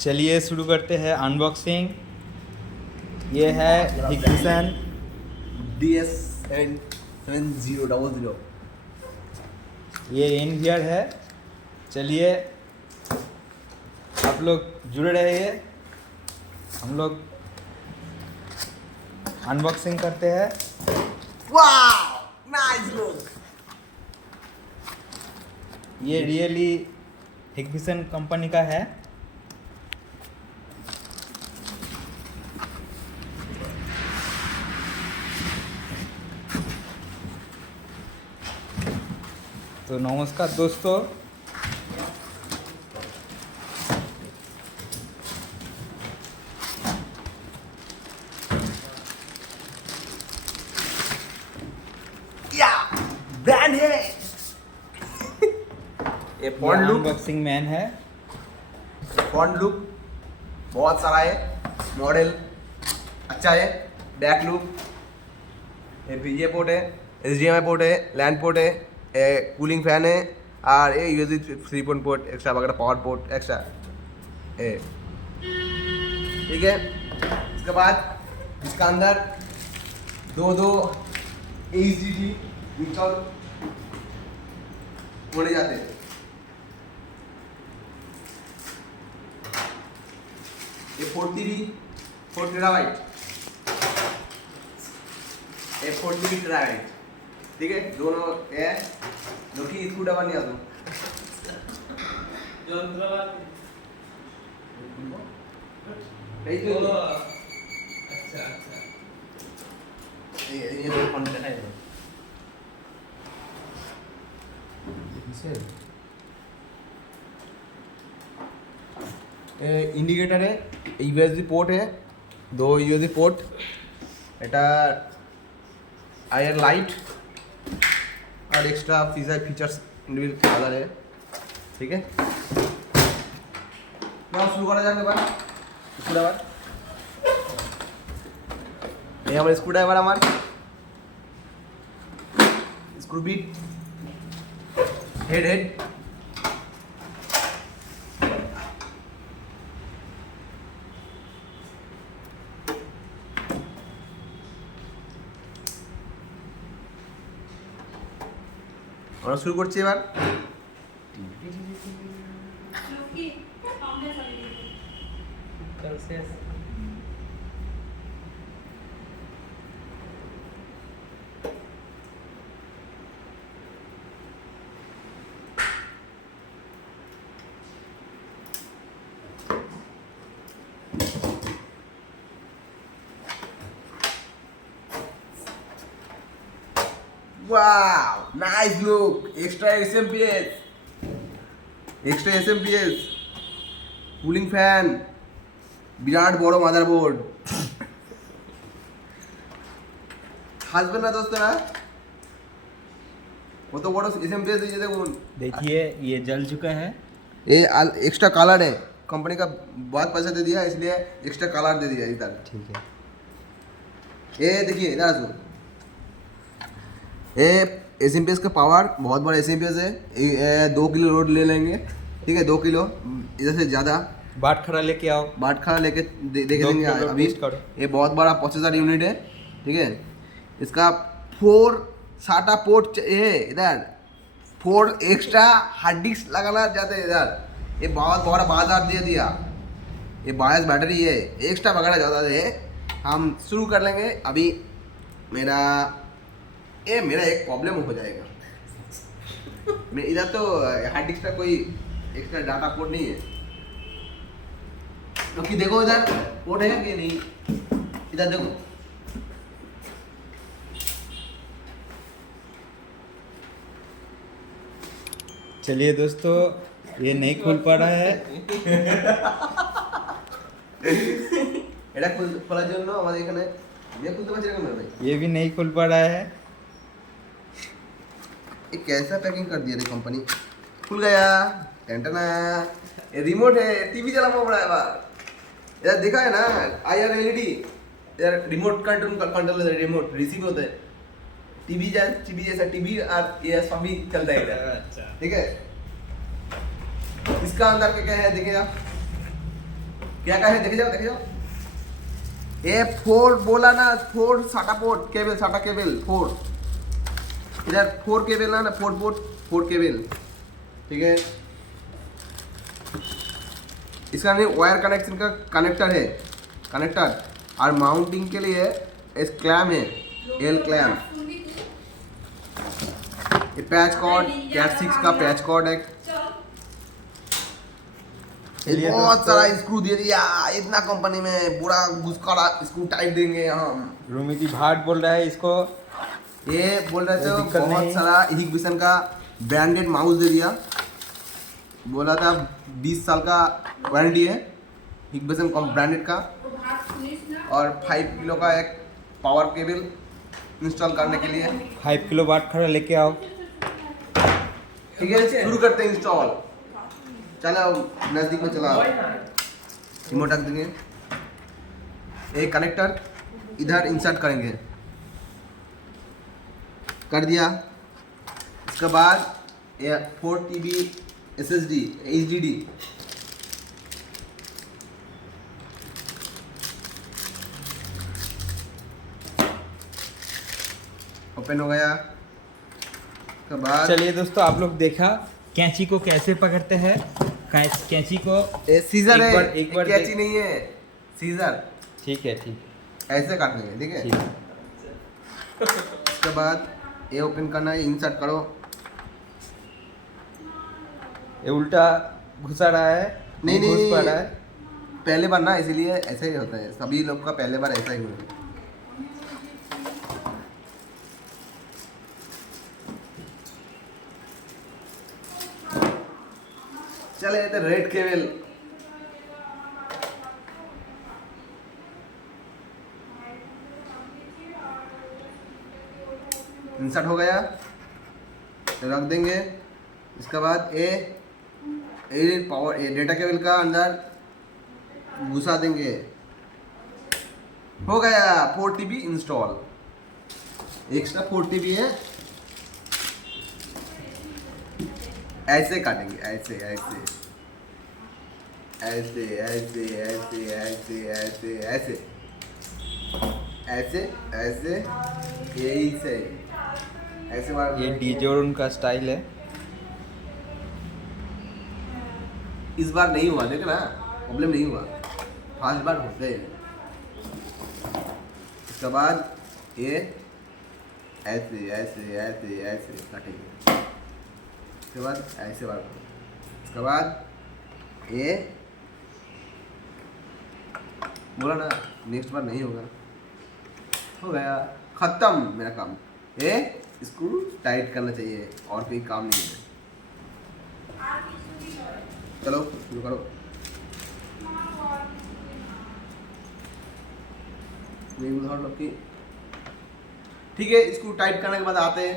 चलिए शुरू करते हैं अनबॉक्सिंग। ये है हिग्विसन DS7000। ये रेन गियर है। चलिए आप लोग जुड़े रहिए, हम लोग अनबॉक्सिंग करते हैं। Wow nice look. ये रियली हिग्विसन कंपनी का है। तो नमस्कार दोस्तों, या ब्रांड है ये फॉन्ट लुक। अनबॉक्सिंग मैन है। फॉन्ट लुक बहुत सारा है, मॉडल अच्छा है। बैक लुक, ये VGA पोर्ट है, HDMI पोर्ट है, लैंड पोर्ट है, कूलिंग फैन है और ये USB 3 पोर्ट एक्स्ट्रा वगैरह, पावर पोर्ट एक्स्ट्रा है। ठीक है, इसके बाद इसका अंदर दो HDD इंस्टॉल होने जाते हैं। ये 4 TB ये 4 TB टेराबाइट। ठीक है, दोनों है जो कि स्क्रू ड्राइवर नहीं आता। नहीं तो अच्छा ये दो फॉन्ट है इंडिकेटर है, USB पोर्ट है, 2 USB पोर्ट, এটা आयर लाइट और एक्स्ट्रा फीचर्स আলাদা है। ठीक है, নাও শুরু করা যাক এবার। স্ক্রুড্রাইভার, এই আমার স্ক্রুড্রাইভার, আমার স্ক্রু বিট, হেড আমরা শুরু করছি এবার। Wow, nice look. Extra SMPS, cooling fan, বিরাট বড় মাদারবোর্ড। হাসবেন না দোস্তরা, কত বড় SMPS দিয়েছে দেখুন। देखिए ये जल चुका है। ये एक्स्ट्रा कलर है, कंपनी का बहुत पैसा दे दिया इसलिए एक्स्ट्रा कलर दे दिया इधर। ठीक है, ये देखिए इधर आजू, ये SMPS का पावर बहुत बड़ा SMPS है। 2 किलो लोड ले लेंगे। ठीक है, 2 किलो इधर से ज़्यादा। बाट खड़ा लेके आओ। बाट खड़ा लेके देख 2 देंगे किलो अभी। boost करो। ये बहुत बड़ा प्रोसेसर यूनिट है। ठीक है, इसका 4 SATA पोर्ट है इधर, 4 एक्स्ट्रा हार्ड डिस्क लगाना चाहते हैं इधर। ये बहुत बड़ा बाजार दे दिया। ये बायस बैटरी है, एक्स्ट्रा वगैरह ज़्यादा है। हम शुरू कर लेंगे अभी। मेरा एक प्रॉब्लम हो जाएगा। मैं इधर तो हार्ड डिस्क का कोई एक्स्ट्रा डाटा पोर्ट नहीं है, क्योंकि देखो इधर पोर्ट है कि नहीं, इधर देखो। चलिए दोस्तों, ये नहीं खुल पा रहा है। এটা খোলার জন্য আমাদের এখানে খুলতে পারছি না কেন ভাই? ये भी नहीं खुल पा रहा है। ये कैसा पैकिंग कर दिया रे कंपनी। खुल गया, टेंटना। ये रिमोट है, टीवी चलाना पड़ा है बार। इधर देखा है ना IR LED, इधर रिमोट कंट्रोल रिमोट रिसीव होता है। टीवी जैसा टीवी और ये सभी चलता है इधर। अच्छा, ठीक है, इसका अंदर क्या क्या है देखे जाओ, क्या क्या है देखे जाओ, देखे जाओ। ये 4 बोला ना, 4 साटा पोर्ट केबल, साटा केबल 4, इधर 4 केबल ना 4 पोर्ट 4 केबल, ठीक है। इसका नहीं वायर कनेक्शन का कनेक्टर है, कनेक्टर, और माउंटिंग के लिए इस क्लैम है, एल क्लैम। ये पैच कॉर्ड, कैट 6 का पैच कॉर्ड है। चलिए बहुत दोस्तों। सारा स्क्रू दे दिया, इतना कंपनी में पूरा घुसखोरा स्क्रू टाइप देंगे हम। रूमी की भाट बोल रहा है इसको। ये बोल रहे थे कोई दिक्कत बहुत नहीं। सारा हिगविसन का ब्रांडेड माउस दे दिया, बोला था 20 साल का वारंटी है हिगविसन ब्रांडेड का, और 5 किलो का एक पावर केबल इंस्टॉल करने के लिए। 5 किलो वाट खड़ा लेके आओ। ठीक है, शुरू करते हैं इंस्टॉल। चलो नजदीक में चला, रिमोट रख देंगे। एक कनेक्टर इधर इंसर्ट करेंगे, कर दिया। इसके बाद ये 4 TB SSD HDD, ओपन हो गया। इसके बाद चलिए दोस्तों, आप लोग देखा कैंची को कैसे पकड़ते हैं। कैंची को ये सीजर है, एक बार कैंची नहीं है, सीजर। ठीक है, ठीक ऐसे काटने है, ठीक है। ठीक है। उसके बाद ये ओपन करना है, इंसर्ट करो। ये उल्टा घुसा रहा है, नहीं घुस नहीं, पा रहा है। पहले बार ना, इसीलिए ऐसा ही होता है, सभी लोग का पहले बार ऐसा ही हुआ है। चले तो रेड केबल, इंसर्ट हो गया, रख देंगे। इसके बाद ये पावर, ये डेटा केबल का अंदर घुसा देंगे। हो गया 4 TB इंस्टॉल। एक्स्ट्रा 4 TB है, ऐसे काटेंगे, ऐसे ऐसे ऐसे ऐसे ऐसे ऐसे ऐसे ऐसे ऐसे ऐसे, यही से ऐसे बार। ये डीजोन का स्टाइल है। इस बार नहीं हुआ, देख ना, प्रॉब्लम नहीं हुआ, 5 बार हो गए। इसके बाद ये ऐसे ऐसे ऐसे ऐसे काटेंगे। इसके बाद ऐसे बार, इसके बाद ये बोला ना नेक्स्ट बार नहीं होगा। हो गया, खत्म मेरा काम। ये स्क्रू टाइट करना चाहिए, और कोई काम नहीं है। चलो शुरू करो। नहीं उधर लोग की, ठीक है। स्क्रू टाइट करने के बाद आते हैं